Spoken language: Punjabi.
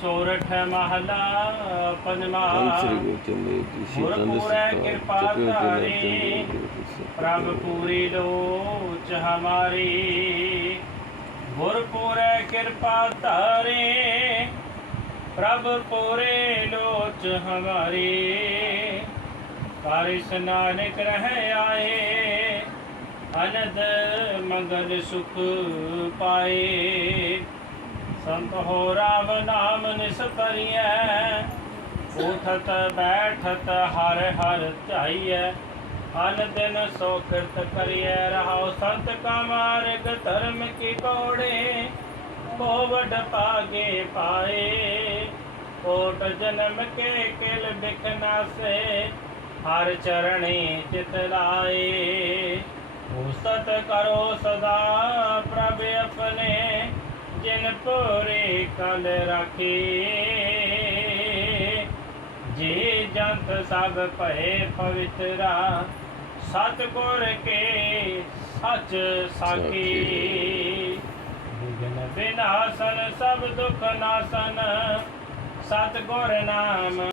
ਸੋਰਠ ਮਹਲਾ ਪੰਜਵਾ ਸ੍ਰੀ ਗੁਰੂ ਚੰਦ ਜੀ ਦੇ ਕਿਰਪਾ ਧਾਰੀ, ਪ੍ਰਭ ਪੂਰੀ ਲੋਚ ਹਮਾਰੀ। ਗੁਰਪੁਰੈ ਕਿਰਪਾ ਧਾਰੇ। ਪ੍ਰਭ ਪੂਰੇ ਲੋਚ ਹਮਾਰੀ। ਕਰ ਇਸਨਾਨਕ ਰਹਿ ਆਏ ਅਨੰਦ ਮੰਗਲ ਸੁਖ ਪਾਏ। ਸੰਤ ਹੋ ਰਾਮ ਨਾਮ ਨਿਸਤਰੀਐ ਉਠਤ ਬੈਠਤ ਹਰ ਹਰ ਧਾਈਐ। ਅਨ ਦਿਨ ਸੋ ਕਿਰਤ ਕਰੀਐ। ਰਹਾਉ ਸੰਤ ਕਾ ਮਾਰਗ ਧਰਮ ਕੀ ਕੋੜੇ ਕੋ ਪਾਗੇ ਪਾਏ। ਕੋਟ ਜਨਮ ਕੇ ਕਿਲ ਬਿਖਨਾਸੇ ਹਰ ਚਰਣੀ ਚਿਤ ਲਾਏ। ਉਸਤ ਕਰੋ ਸਦਾ ਪ੍ਰਭ ਜਿਨ ਪੂਰੇ ਕਲ ਰਾਖੀ। ਜੇ ਜੰਤ ਸਭ ਭਏ ਪਵਿੱਤਰਾ ਸਤਿਗੁਰ ਕੇ ਸੱਚ ਸਾਖੀ। ਵਿਗਨ ਵਿਨਾਸ਼ਨ ਸਭ ਦੁਖ ਨਾਸਨ, ਸਤਿਗੁਰ ਨਾਮ